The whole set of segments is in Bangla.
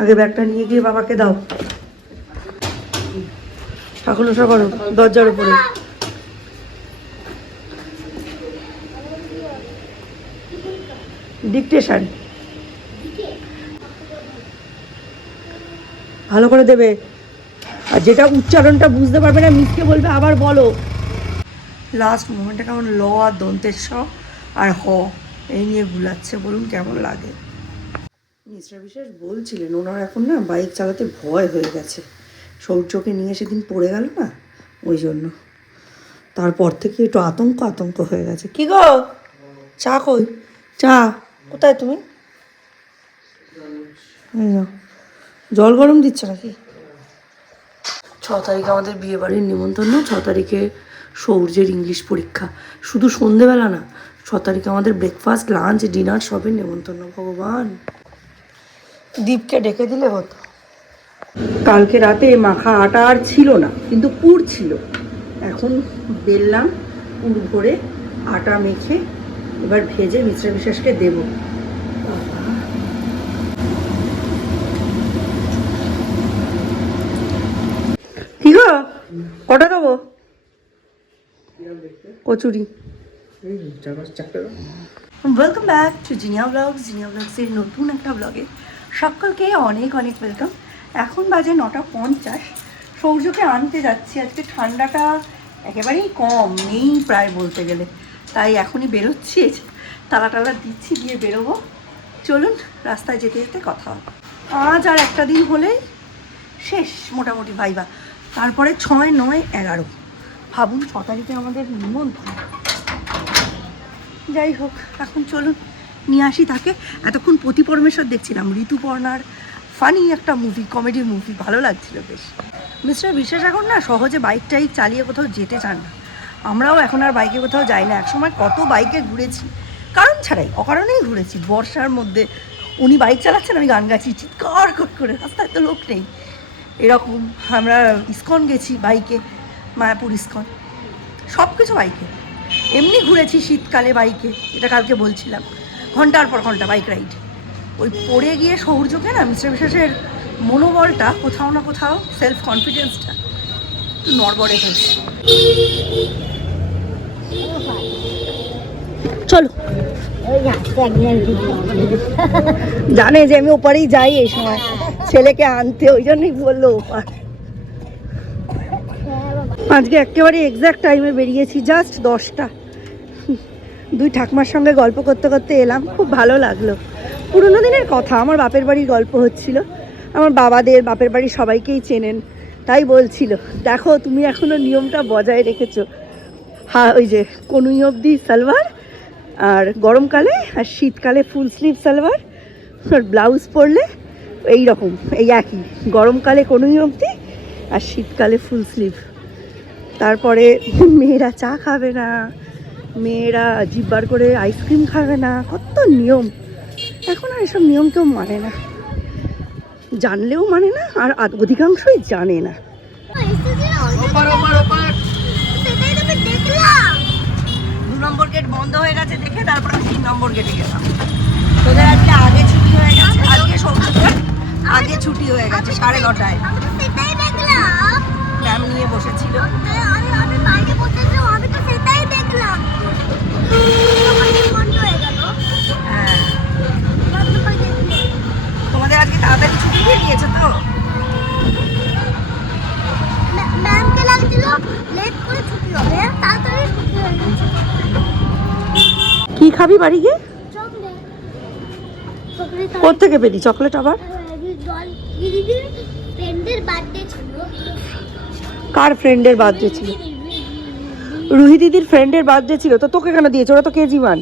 আগে ব্যাগটা নিয়ে গিয়ে বাবাকে দাও। ঠাকুর মশা করো দরজার উপরে। ডিকটেশন ভালো করে দেবে। আর যেটা উচ্চারণটা বুঝতে পারবে না মিসকে বলবে, আবার বলো। লাস্ট মোমেন্টটা কেমন ল আর দন্তের স আর হ, এই নিয়ে গুলাচ্ছে বলুন কেমন লাগে। মিস্টার বিশ্বাস বলছিলেন, ওনার এখন না বাইক চালাতে ভয় হয়ে গেছে। সৌর্যকে নিয়ে সেদিন পড়ে গেল না? ওই জন্য। তারপর থেকে একটু আতঙ্ক আতঙ্ক হয়ে গেছে। কি গো? চা কই? চা। কোথায় তুমি? জল গরম দিচ্ছে নাকি? ছ তারিখে আমাদের বিয়ে বাড়ির নিমন্ত্রণ, ছ তারিখে সৌর্যের ইংলিশ পরীক্ষা। শুধু সন্ধেবেলা না, ছ তারিখে আমাদের ব্রেকফাস্ট লাঞ্চ ডিনার সবই নিমন্ত্রণ, ভগবান। দীপকে ডেকে দিলে হতো। কালকে রাতে মাখা আটা আর ছিল না কিন্তু পুর ছিল। এখন বেললাম পুর ভরে আটা মেখে এবার ভেজে মিশ্রা বিশ্বাসকে দেবো। কি গো? কটা দেবো? Kachori. Welcome back to Jinia blogs Jinia ব্লগসের নতুন একটা ব্লগে সকলকে অনেক অনেক ওয়েলকাম এখন বাজে নটা পঞ্চাশ। সৌর্যকে আনতে যাচ্ছি। আজকে ঠান্ডাটা একেবারেই কম, নেই প্রায় বলতে গেলে। তাই এখনই বেরোচ্ছি। তালা টালা দিচ্ছি, দিয়ে বেরোবো। চলুন, রাস্তায় যেতে যেতে কথা হবে। আজ আর একটা দিন হলেই শেষ মোটামুটি ভাইবা তারপরে ছয়, নয়, এগারো। ভাবুন, ছ তারিখে আমাদের নিমন্ত্রণ। যাই হোক, এখন চলুন। নিয়ে আসি তাকে। এতক্ষণ প্রতি পরমেশ্বর দেখছিলাম, ঋতুপর্ণার ফানি একটা মুভি কমেডি মুভি ভালো লাগছিল বেশ। মিস্টার বিশ্বাস এখন না, সহজে বাইক টাইক চালিয়ে কোথাও যেতে চান না। আমরাও এখন আর বাইকে কোথাও যাই না, একসময় কত বাইকে ঘুরেছি। কারণ ছাড়াই, অকারণেই ঘুরেছি, বর্ষার মধ্যে। উনি বাইক চালাচ্ছেন, আমি গান গাচ্ছি, চিৎকার করে করে, রাস্তায় তো লোক নেই। এরকম আমরা ইস্কন গেছি বাইকে মায়াপুর ইস্কন। সব কিছু বাইকে এমনি ঘুরেছি শীতকালে বাইকে এটা কালকে বলছিলাম। ঘণ্টার পর ঘণ্টা বাইক রাইড। ওই পড়ে গিয়ে সৌর্যকে না মিস্টার বিশ্বাসের মনোবলটা কোথাও না কোথাও সেলফ কনফিডেন্সটা একটু নড়বড়ে হয়েছে। চলো। জানে যে আমি ওপারেই যাই এই সময়। ছেলেকে আনতে, ওই জন্যই বলল ওপার। আজকে একেবারে এক্সাক্ট টাইমে বেরিয়েছি জাস্ট দশটা। দুই ঠাকমার সঙ্গে গল্প করতে করতে এলাম, খুব ভালো লাগল। পুরোনো দিনের কথা, আমার বাপের বাড়ির গল্প হচ্ছিল। আমার বাবাদের বাপের বাড়ির সবাইকেই চেনেন, তাই বলছিল, দেখো, তুমি এখনও নিয়মটা বজায় রেখেছো। হ্যাঁ ওই যে কনুই অবধি সালোয়ার, আর গরমকালে আর শীতকালে ফুল স্লিভ সালোয়ার, আর ব্লাউজ পরলে এই রকম, এই একই, গরমকালে কনুই অবধি আর শীতকালে ফুল স্লিভ। তারপরে মেয়েরা চা খাবে না মেয়েরা জিব্বার করে আইসক্রিম খাবে না কত নিয়ম। এখন আর এসব নিয়ম কেউ মানে না। জানলেও মানে না আর অধিকাংশই জানে না। দু নম্বর গেট বন্ধ হয়ে গেছে দেখে তারপর আমি তিন নম্বর গেটে গেলাম। তোদের আজকে আগে ছুটি হয়ে গেছে আজকে সৌন্দর্য আগে ছুটি হয়ে গেছে সাড়ে নটায়। ম্যাম নিয়ে বসেছিল। হ্যাঁ তোমাদের আজকে তাড়াতাড়ি ছুটি দিয়ে দিয়েছে তো? ম্যামকে লাগছিল লেট করে ছুটি হবে তাড়াতাড়ি ছুটি হয়ে গেছে। কি খাবি বাড়ি গিয়ে? চকলেট। চকলেট কোথেকে পেলি? চকলেট আবার? ছিল। কার ফ্রেন্ডের বার্থডে ছিল? রুহি দিদির ফ্রেন্ডের বার্থডে ছিল তো তোকে কেন দিয়েছে? ওরা তো কেজি ওয়ান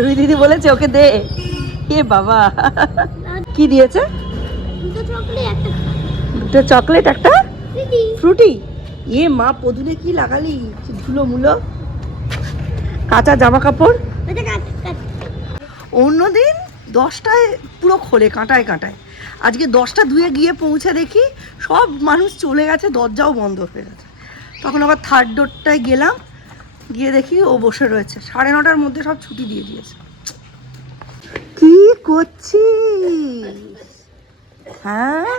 রুহি দিদি বলেছে। ওকে দে। এ বাবা। কি দিয়েছে? দুটো চকলেট একটা। ফ্রুটি এ মা পদুনে কি লাগালি? ধুলো মুলো? কাঁচা জামা কাপড় অন্যদিন দশটায় পুরো খোলে কাঁটায় কাঁটায়। আজকে দশটা ধুয়ে গিয়ে পৌঁছে দেখি সব মানুষ চলে গেছে, দরজাও বন্ধ হয়ে গেছে। তখন আবার থার্ড ডোরটায় গেলাম, গিয়ে দেখি ও বসে রয়েছে। সাড়ে নটার মধ্যে সব ছুটি দিয়ে দিয়েছে। কি করছি হ্যাঁ?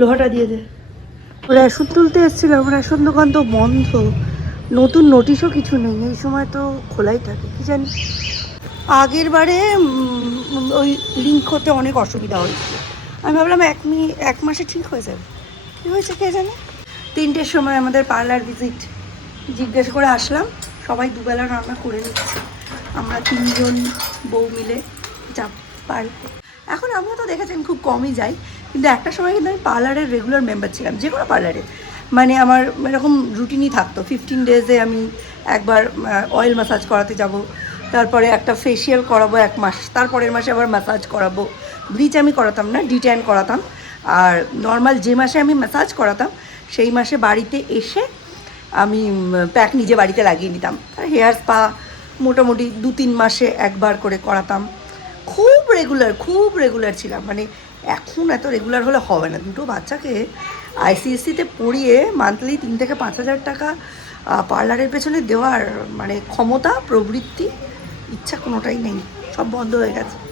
লোহাটা দিয়ে দে। রেশন তুলতে এসেছিলাম, রেশন দোকান তো বন্ধ। নতুন নোটিশও কিছু নেই, এই সময় তো খোলাই থাকে, কি জানি। আগের বারে ওই লিঙ্ক হতে অনেক অসুবিধা হয়েছিল। আমি ভাবলাম, এক মি, এক মাসে ঠিক হয়ে যাবে। কী হয়েছে কে জানে? তিনটের সময় আমাদের পার্লার ভিজিট জিজ্ঞেস করে আসলাম। সবাই দুবেলা রান্না করে নিচ্ছে। আমরা তিনজন বউ মিলে যা পারলে এখন আমিও তো দেখেছেন খুব কমই যাই। কিন্তু একটা সময় কিন্তু আমি পার্লারের রেগুলার মেম্বার ছিলাম, যে কোনো পার্লারে। মানে আমার এরকম রুটিনই থাকতো। ফিফটিন ডেজে আমি একবার অয়েল ম্যাসাজ করাতে যাব। তারপরে একটা ফেসিয়াল করাবো এক মাস, তারপরের মাসে আবার ম্যাসাজ করাবো। ব্লিচ আমি করাতাম না ডিট্যান করাতাম। আর নর্মাল যে মাসে আমি ম্যাসাজ করাতাম, সেই মাসে বাড়িতে এসে আমি প্যাক নিজে বাড়িতে লাগিয়ে নিতাম। হেয়ার স্পা মোটামুটি দু তিন মাসে একবার করে করাতাম। খুব রেগুলার খুব রেগুলার ছিলাম। মানে এখন এত রেগুলার হলে হবে না। দুটো বাচ্চাকে আইসিএসসিতে পড়িয়ে মান্থলি তিন থেকে পাঁচ হাজার টাকা পার্লারের পেছনে দেওয়ার মানে ক্ষমতা, প্রবৃত্তি ইচ্ছা কোনোটাই নেই। সব বন্ধ হয়ে গেছে।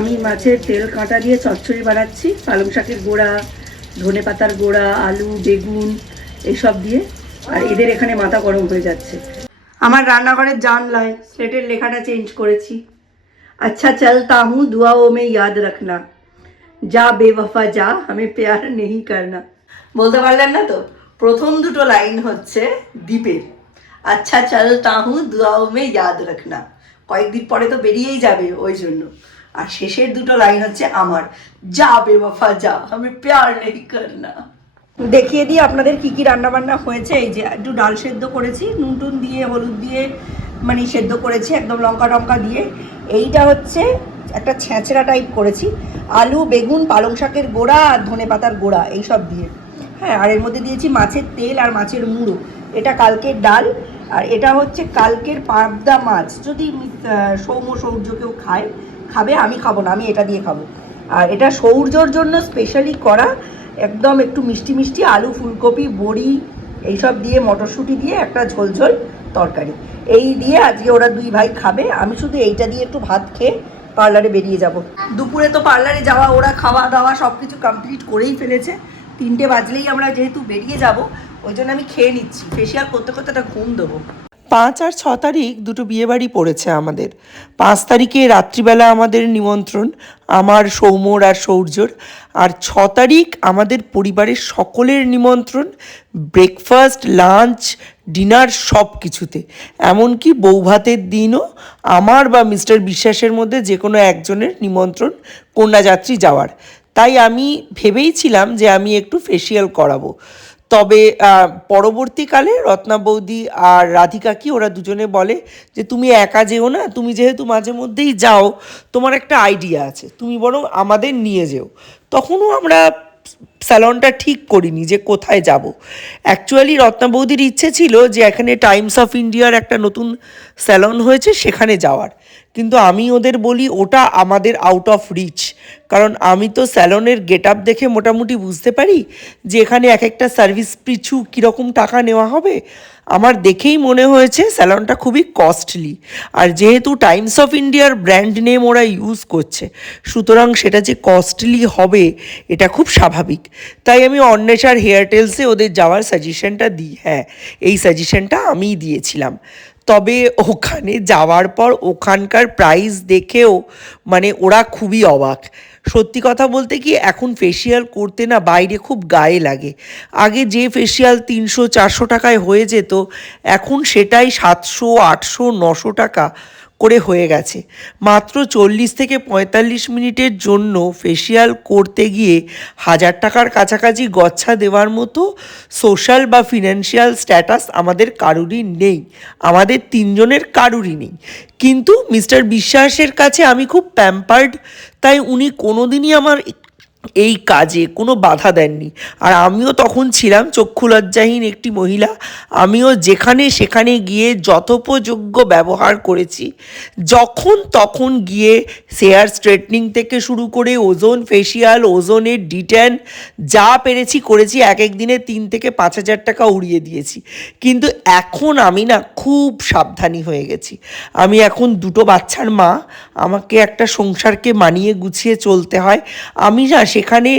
আমি মাছের তেল কাঁটা দিয়ে চচ্চড়ি বানাচ্ছি। পালং শাকের গোড়া, ধনে পাতার গোড়া, আলু, বেগুন এইসব দিয়ে। আর এদের এখানে মাথা গরম হয়ে যাচ্ছে। আমার রান্নাঘরের জানলায় স্লেটের লেখাটা চেঞ্জ করেছি। আচ্ছা চলতা হুঁ দুয়াও মে ইয়াদ রাখনা। যা বেওয়ফা, যা, আমি পেয়ার নেই করনা। বলতে পারলেন না তো? প্রথম দুটো লাইন হচ্ছে দ্বীপের আচ্ছা চলতা হুঁ দুয়াও মে ইয়াদ রাখনা। কয়েকদিন পরে তো বেরিয়েই যাবে, ওই জন্য। আর শেষের দুটো লাইন হচ্ছে আমার। যা বেওয়ফা যা। আমি প্যার নেই করনা দেখিয়ে দিই আপনাদের কি কি রান্না বান্না হয়েছে। এই যে একটু ডাল সেদ্ধ করেছি নুন টুন দিয়ে হলুদ দিয়ে মানে সেদ্ধ করেছি একদম লঙ্কা টঙ্কা দিয়ে। এইটা হচ্ছে একটা ছেঁচড়া টাইপ করেছি। আলু বেগুন পালং শাকের গোড়া আর ধনে পাতার গোড়া এইসব দিয়ে। হ্যাঁ আর এর মধ্যে দিয়েছি মাছের তেল আর মাছের মুড়ো। এটা কালকের ডাল আর এটা হচ্ছে কালকের পাবদা মাছ। যদি মি- আহ, সৌম সৌর্য কেউ খায় খাবে, আমি খাব না, আমি এটা দিয়ে খাব। আর এটা সৌর্যর জন্য স্পেশালি করা একদম একটু মিষ্টি মিষ্টি আলু, ফুলকপি, বড়ি এইসব দিয়ে, মটরশুঁটি দিয়ে একটা ঝোলঝোল তরকারি। এই দিয়ে আজকে ওরা দুই ভাই খাবে, আমি শুধু এইটা দিয়ে একটু ভাত খেয়ে পার্লারে বেরিয়ে যাব। দুপুরে তো পার্লারে যাওয়া, ওরা খাওয়া দাওয়া সব কিছু কমপ্লিট করেই ফেলেছে। তিনটে বাজলেই আমরা যেহেতু বেরিয়ে যাব, ওই জন্য আমি খেয়ে নিচ্ছি। ফেসিয়াল করতে করতে একটা ঘুম দেবো। পাঁচ আর ছ তারিখ দুটো বিয়েবাড়ি পড়েছে আমাদের। পাঁচ তারিখে রাত্রিবেলা আমাদের নিমন্ত্রণ, আমার সৌম্যর আর সৌর্যর। আর ছ তারিখ আমাদের পরিবারের সকলের নিমন্ত্রণ ব্রেকফাস্ট লাঞ্চ ডিনার সব কিছুতে এমনকি বৌভাতের দিনও আমার বা মিস্টার বিশ্বাসের মধ্যে যে কোনো একজনের নিমন্ত্রণ কন্যাযাত্রী যাওয়ার। তাই আমি ভেবেইছিলাম যে আমি একটু ফেসিয়াল করাবো। তবে পরবর্তীকালে রত্না বৌদি আর রাধিকা কি ওরা দুজনে বলে যে, তুমি একা যেও না, তুমি যেহেতু মাঝে মধ্যেই যাও, তোমার একটা আইডিয়া আছে, তুমি বরং আমাদের নিয়ে যেও। তখনও আমরা স্যালনটা ঠিক করিনি যে কোথায় যাব। অ্যাকচুয়ালি রত্না বৌদির ইচ্ছে ছিল যে এখানে টাইমস অফ ইন্ডিয়ার একটা নতুন স্যালন হয়েছে সেখানে যাওয়ার। কিন্তু আমি ওদের বলি ওটা আমাদের আউট অফ রিচ কারণ আমি তো স্যালনের গেট আপ দেখে মোটামুটি বুঝতে পারি যে এখানে এক একটা সার্ভিস পিছু কীরকম টাকা নেওয়া হবে। আমার দেখেই মনে হয়েছে স্যালনটা খুবই কস্টলি আর যেহেতু টাইমস অফ ইন্ডিয়ার ব্র্যান্ড নেম ওরা ইউজ করছে, সুতরাং সেটা যে কস্টলি হবে, এটা খুব স্বাভাবিক। তাই আমি অন্বেষার হেয়ার টেলসে ওদের যাওয়ার সাজেশনটা দিই হ্যাঁ এই সাজেশনটা আমিই দিয়েছিলাম। তবে ওখানে যাওয়ার পর ওখানকার প্রাইস দেখেও মানে ওরা খুবই অবাক। সত্যি কথা বলতে কি এখন ফেসিয়াল করতে না বাইরে খুব গায়ে লাগে। আগে যে ফেসিয়াল তিনশো চারশো টাকায় হয়ে যেত, এখন সেটাই সাতশো, আটশো, নশো টাকা। করে হয়ে গেছে। মাত্র চল্লিশ থেকে পঁয়তাল্লিশ মিনিটের জন্য ফেসিয়াল করতে গিয়ে হাজার টাকার কাছাকাছি গচ্ছা দেওয়ার মতো সোশ্যাল বা ফিনান্সিয়াল স্ট্যাটাস আমাদের কারুরই নেই। আমাদের তিনজনের কারুরই নেই। কিন্তু মিস্টার বিশ্বাসের কাছে আমি খুব প্যাম্পার্ড তাই উনি কোনোদিনই আমার এই কাজে কোনো বাধা দেননি। আর আমিও তখন ছিলাম চক্ষু লজ্জাহীন একটি মহিলা। আমিও যেখানে সেখানে গিয়ে যথোপযোগ্য ব্যবহার করেছি। যখন তখন গিয়ে হেয়ার স্ট্রেটনিং থেকে শুরু করে ওজোন ফেসিয়াল ওজোনের ডিট্যান যা পেরেছি করেছি এক এক দিনে তিন থেকে পাঁচ হাজার টাকা উড়িয়ে দিয়েছি। কিন্তু এখন আমি না খুব সাবধানী হয়ে গেছি। আমি এখন দুটো বাচ্চার মা। আমাকে একটা সংসারকে মানিয়ে গুছিয়ে চলতে হয়। আমি না সেখানে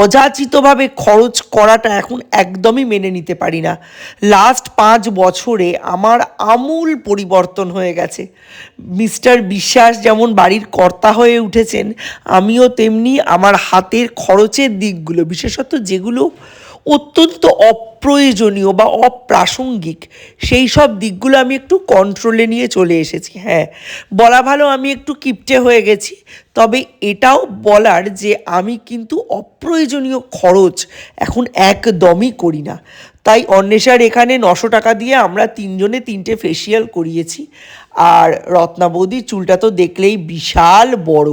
অযাচিতভাবে খরচ করাটা এখন একদমই মেনে নিতে পারি না। লাস্ট পাঁচ বছরে আমার আমূল পরিবর্তন হয়ে গেছে। মিস্টার বিশ্বাস যেমন বাড়ির কর্তা হয়ে উঠেছেন, আমিও তেমনি আমার হাতের খরচের দিকগুলো, বিশেষত যেগুলো অত্যন্ত অপ্রয়োজনীয় বা অপ্রাসঙ্গিক। সেই সব দিকগুলো আমি একটু কন্ট্রোলে নিয়ে চলে এসেছি হ্যাঁ। বলা ভালো আমি একটু কিপটে হয়ে গেছি, তবে এটাও বলার যে আমি কিন্তু অপ্রয়োজনীয় খরচ এখন একদমই করি না। তাই অন্বেষার এখানে নশো টাকা দিয়ে আমরা তিনজনে তিনটে ফেসিয়াল করিয়েছি। আর রত্না বৌদির চুলটা তো দেখলেই বিশাল বড়।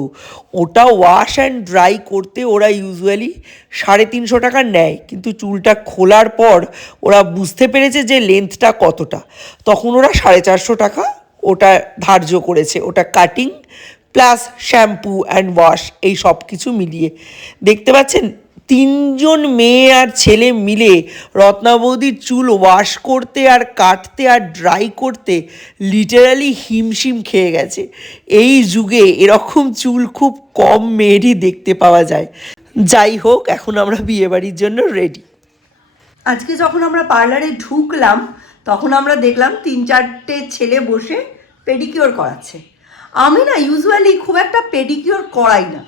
ওটা ওয়াশ অ্যান্ড ড্রাই করতে ওরা ইউজুয়ালি সাড়ে তিনশো টাকা নেয়, কিন্তু চুলটা খোলার পর ওরা বুঝতে পেরেছে যে লেন্থটা কতটা। তখন ওরা সাড়ে চারশো টাকা ওটা ধার্য করেছে, ওটা cutting plus shampoo and wash এই সব কিছু মিলিয়ে। দেখতে পাচ্ছেন? তিনজন মেয়ে আর ছেলে মিলে রত্নাবৌদির চুল ওয়াশ করতে আর কাটতে আর ড্রাই করতে লিটারালি হিমশিম খেয়ে গেছে। এই যুগে এরকম চুল খুব কম মেয়েরই দেখতে পাওয়া যায়। যাই হোক, এখন আমরা বিয়েবাড়ির জন্য রেডি আজকে যখন আমরা পার্লারে ঢুকলাম, তখন আমরা দেখলাম তিন চারটে ছেলে বসে পেডিকিওর করাচ্ছে। আমি না ইউজুয়ালি খুব একটা পেডিকিওর করাই না।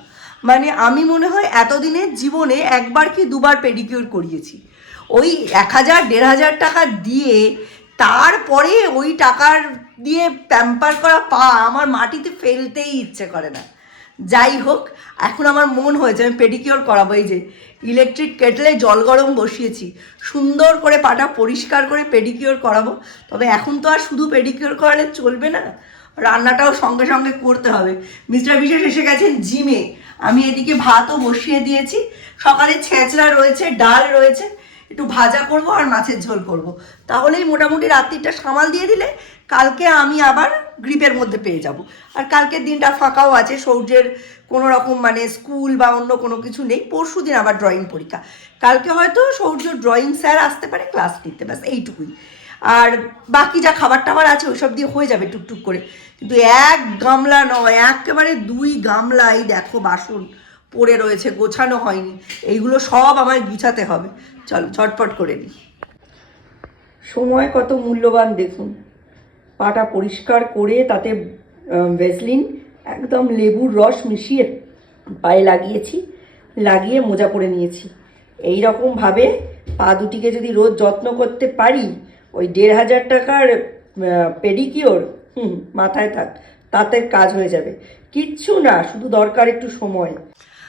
মানে আমি মনে হয় এতদিনের জীবনে একবার কি দুবার পেডিকিউর করিয়েছি। ওই এক হাজার, দেড় হাজার টাকা দিয়ে তারপরে ওই টাকার দিয়ে প্যাম্পার করা পা আমার মাটিতে ফেলতেই ইচ্ছে করে না। যাই হোক, এখন আমার মন হয়েছে, আমি পেডিকিওর করাবো। এই যে ইলেকট্রিক কেটলে জল গরম বসিয়েছি, সুন্দর করে পাটা পরিষ্কার করে পেডিকিওর করাবো। তবে এখন তো আর শুধু পেডিকিওর করালে চলবে না, রান্নাটাও সঙ্গে সঙ্গে করতে হবে। মিস্টার বিশেষ এসে গেছেন জিমে। আমি এদিকে ভাতও বসিয়ে দিয়েছি। সকালে ছেঁচড়া রয়েছে, ডাল রয়েছে, একটু ভাজা করব আর মাছের ঝোল করব। তাহলেই মোটামুটি রাত্রিটা সামাল দিয়ে দিলে কালকে আমি আবার গ্রিপের মধ্যে পেয়ে যাব। আর কালকের দিনটা ফাঁকাও আছে, সৌর্যের কোনো রকম মানে স্কুল বা অন্য কোনো কিছু নেই, পরশু দিন আবার ড্রয়িং পরীক্ষা। কালকে হয়তো সৌর্য ড্রয়িং স্যার আসতে পারে ক্লাস নিতে, ব্যাস এইটুকুই। আর বাকি যা খাবার টাবার আছে, ওইসব দিয়ে হয়ে যাবে টুকটুক করে। কিন্তু এক গামলা নয়, একেবারে দুই গামলাই দেখো বাসন পড়ে রয়েছে, গোছানো হয়নি। এইগুলো সব আমায় গুছাতে হবে। চলো, ঝটপট করে নিই। সময় কত মূল্যবান দেখুন। পাটা পরিষ্কার করে তাতে ভেসলিন, একদম লেবুর রস মিশিয়ে পায়ে লাগিয়েছি, লাগিয়ে মোজা পরে নিয়েছি। এই রকমভাবে পা দুটিকে যদি রোজ যত্ন করতে পারি ওই দেড় হাজার টাকার পেডিকিওর হুম, মাথায় থাক, তাতে কাজ হয়ে যাবে। কিচ্ছু না, শুধু দরকার একটু সময়।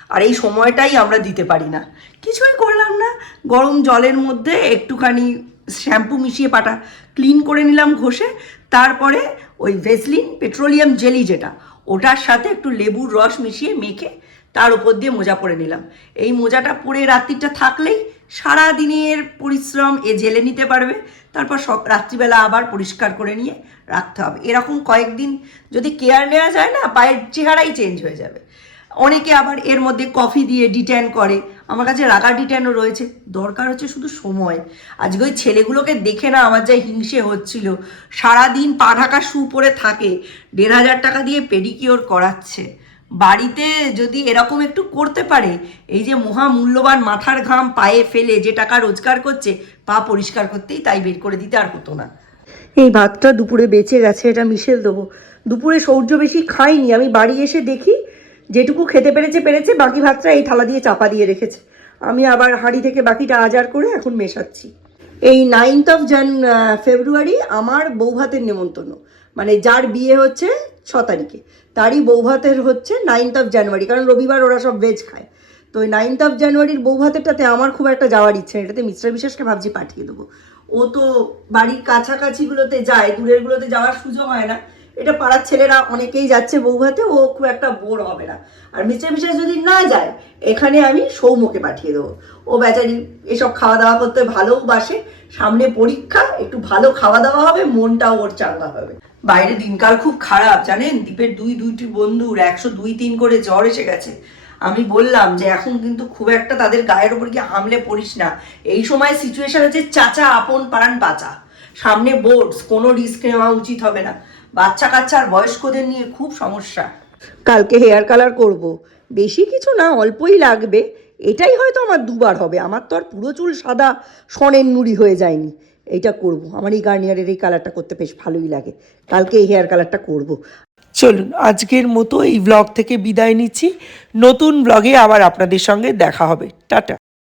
আর এই সময়টাই আমরা দিতে পারি না। কিছুই করলাম না। গরম জলের মধ্যে একটুখানি শ্যাম্পু মিশিয়ে পাটা ক্লিন করে নিলাম ঘষে। তারপরে ওই ভেসলিন পেট্রোলিয়াম জেলি যেটা, ওটার সাথে একটু লেবুর রস মিশিয়ে মেখে তার উপর দিয়ে মোজা পরে নিলাম। এই মোজাটা পরে রাত্রিটা থাকলেই সারা দিনের পরিশ্রম এ জেলে নিতে পারবে, তারপর সব রাত্রিবেলা আবার পরিষ্কার করে নিয়ে রাখতে হবে। এরকম কয়েকদিন যদি কেয়ার নেওয়া যায় না, পায়ের চেহারাই চেঞ্জ হয়ে যাবে। অনেকে আবার এর মধ্যে কফি দিয়ে ডিট্যান করে। আমার কাছে রাগা ডিট্যানও রয়েছে। দরকার হচ্ছে শুধু সময়। আজকে ওই ছেলেগুলোকে দেখে না আমার যা হিংসে হচ্ছিল। সারাদিন পা ঢাকা শু পরে থাকে। দেড় হাজার টাকা দিয়ে পেডিকিওর করাচ্ছে। বাড়িতে যদি এরকম একটু করতে পারে, এই যে মহা মূল্যবান মাথার ঘাম পায়ে ফেলে যে টাকা রোজগার করছে, পা পরিষ্কার করতেই তাই বের করে দিতে আর হতো না। এই ভাতটা দুপুরে বেঁচে গেছে, এটা মিশেল দেবো। দুপুরে সৌর্য বেশি খাইনি আমি বাড়ি এসে দেখি যেটুকু খেতে পেরেছে পেরেছে, বাকি ভাতটা এই থালা দিয়ে চাপা দিয়ে রেখেছে। আমি আবার হাঁড়ি থেকে বাকিটা আজার করে এখন মেশাচ্ছি। এই নাইনথ অফ জান ফেব্রুয়ারি আমার বৌভাতের নেমন্তন্ন। মানে যার বিয়ে হচ্ছে ছ তারিখে। তারই বৌভাতের হচ্ছে নাইনথ অফ জানুয়ারি কারণ রবিবার ওরা সব ভেজ খায়। তো ওই নাইনথ অফ জানুয়ারির বৌভাতেরটাতে আমার খুব একটা যাওয়ার ইচ্ছে এটাতে মিস্টার বিশ্বাসকে ভাবছি পাঠিয়ে দেবো। ও তো বাড়ির কাছাকাছিগুলোতে যায়, দূরেরগুলোতে যাওয়ার সুযোগ হয় না। এটা পাড়ার ছেলেরা অনেকেই যাচ্ছে বৌভাতে ও খুব একটা বোর হবে না। আর মিস্টার মিস্টার যদি না যায়, এখানে আমি সৌম্যকে পাঠিয়ে দেবো। ও বেচারি এসব খাওয়া দাওয়া করতে ভালোবাসে সামনে পরীক্ষা, একটু ভালো খাওয়া দাওয়া হবে, মনটাও ওর চাঙ্গা হবে। বাইরে দিনকাল খুব খারাপ, জানেন? দ্বীপের দুই দুইটি বন্ধুর একশো দুই তিন করে জ্বর এসে গেছে। আমি বললাম যে, এখন কিন্তু খুব একটা তাদের গায়ের ওপর গিয়ে হামলে পড়িস না। এই সময় সিচুয়েশন হচ্ছে চাচা, আপন পারান বাঁচা সামনে বোর্ডস কোনো রিস্ক নেওয়া উচিত হবে না। বাচ্চা কাচ্চা আর বয়স্কদের নিয়ে খুব সমস্যা। কালকে হেয়ার কালার করব। বেশি কিছু না, অল্পই লাগবে। এটাই হয়তো আমার দুবার হবে। আমার তো আর পুরো চুল সাদা সনের নুড়ি হয়ে যায়নি। এইটা করব। আমার এই গার্নিয়ারের এই কালারটা করতে বেশ ভালোই লাগে। কালকে এই হেয়ার কালারটা করব। চলুন, আজকের মতো এই ব্লগ থেকে বিদায় নিচ্ছি। নতুন ব্লগে আবার আপনাদের সঙ্গে দেখা হবে। টাটা।